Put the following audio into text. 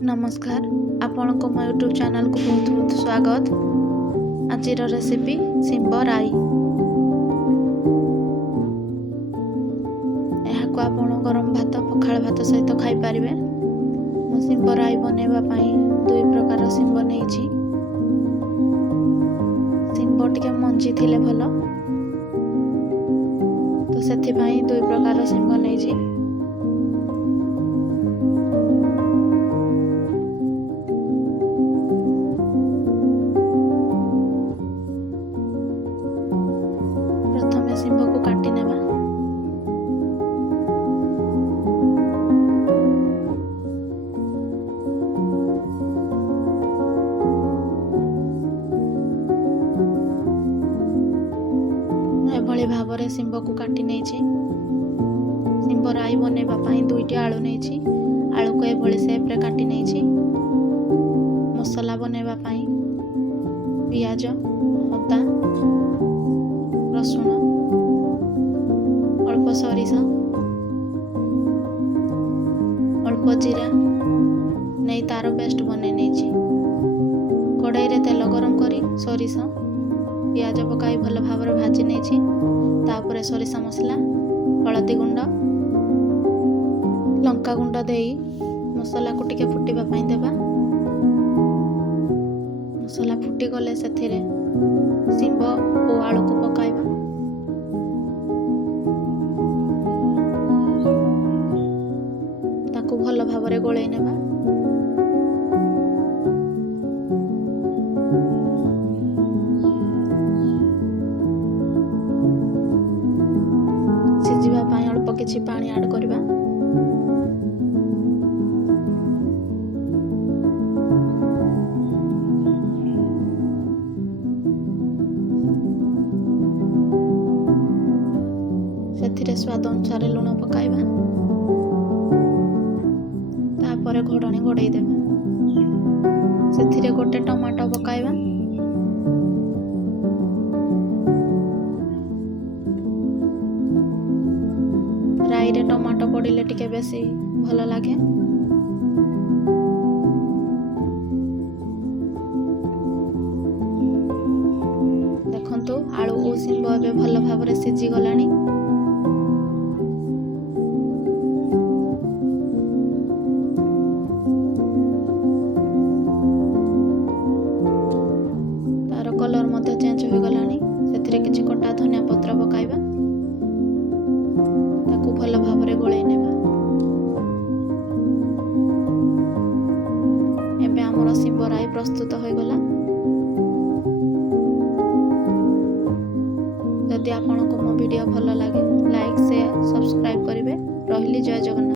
नमस्कार आपण को मो यूट्यूब चैनल को बहुत बहुत स्वागत। आज रेसिपी सिंब राई। यहाँ को आपण गरम भात पखाल भात सहित खाई पारिबे। मो सिंब राई बनैबा पई दुई प्रकार सिंब नेइछि। सिंब टिके मंजी थिले भलो, तो सेथि पई दुई प्रकार सिंब नेइछि। प्रथमे सिंब को काटी नेबा। एभली भाव सिंब को काटी नेछि। सिंब राई बनैबा पई दुईटी आलू नेछि। आलू को एभली शेप रे काटी नेछि। मसला बनैबा पई पियाज, अदा, रसुण, अल्प सरिष, अल्प जीरा नहीं तार पेस्ट बने नहीं। कड़ाई रे तेल गरम करी सरिष पियाज पकाई भल भाव भाजी नहीं। तापर सरिष मसला, हलदी गुंड, लंका गुंड दे मसला को टिके फुटिबा पई देबा। मसला फुटी गले सेथिरे सिंब और आलू को पकाइबा। ताकू भल भाव रे गोळेई नेबा। सिझिबा पई अल्प किछि पानी ऐड करबा। सेथिरे स्वाद अनुसार लुण पकाइबा। तापर घोड़णी घोड़ेई देबा। सेथिरे गोटे टमाटो पकाइबा। राई रे टमाटो पड़िले टिके बेसी भल लागे। देखंतु आलू और सिंब एबे भल भाव रे सिझी गलानी। तार कलर मध्य चेंज हो गलानी। सेथिरे किछि कटा धनिया पत्र पकाइबा। ताकू भल भाव रे गोळेई नेबा। एबे हमर सिंब राई प्रस्तुत होई गला। यदि आपनको मो वीडियो भल लागे लाइक शेयर सब्सक्राइब करिवे। रहिली जय जगन्नाथ।